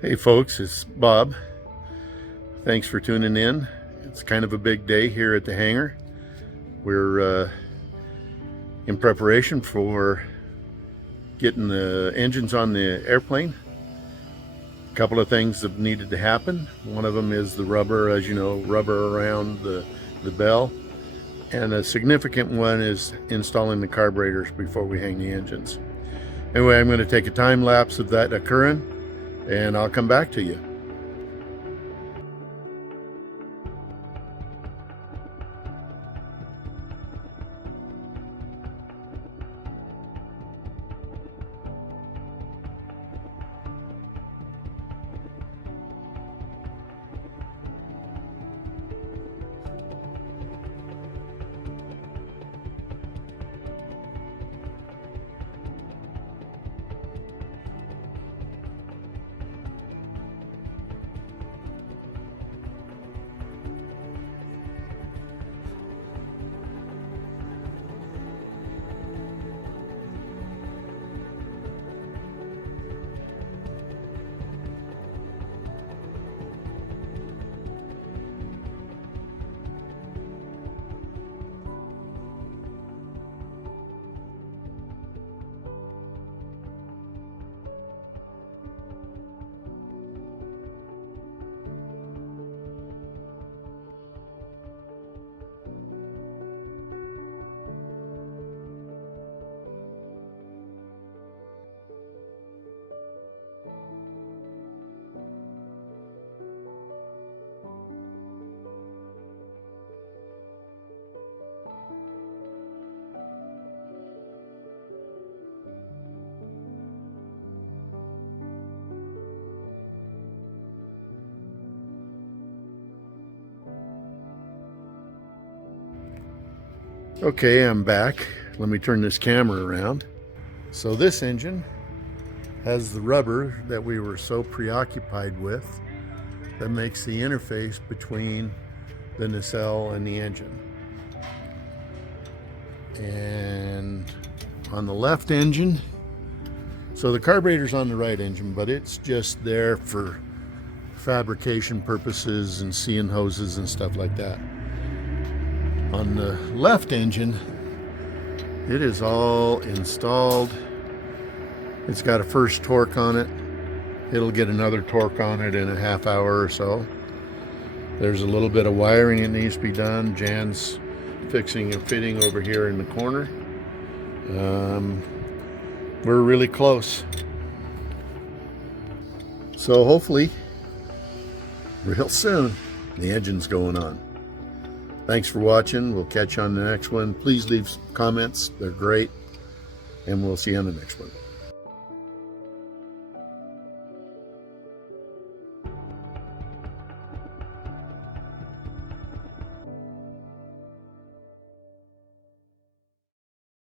Hey folks, it's Bob. Thanks for tuning in. It's kind of a big day here at the hangar. We're in preparation for getting the engines on the airplane. A couple of things have needed to happen. One of them is the rubber, as you know, rubber around the bell. And a significant one is installing the carburetors before we hang the engines. Anyway, I'm going to take a time lapse of that occurring, and I'll come back to you. Okay, I'm back. Let me turn this camera around. So this engine has the rubber that we were so preoccupied with that makes the interface between the nacelle and the engine. And on the left engine, so the carburetor's on the right engine, but it's just there for fabrication purposes and seeing hoses and stuff like that. On the left engine, it is all installed. It's got a first torque on it. It'll get another torque on it in a half hour or so. There's a little bit of wiring that needs to be done. Jan's fixing and fitting over here in the corner. We're really close. So hopefully, real soon, the engine's going on. Thanks for watching. We'll catch you on the next one. Please leave comments. They're great. And we'll see you on the next one.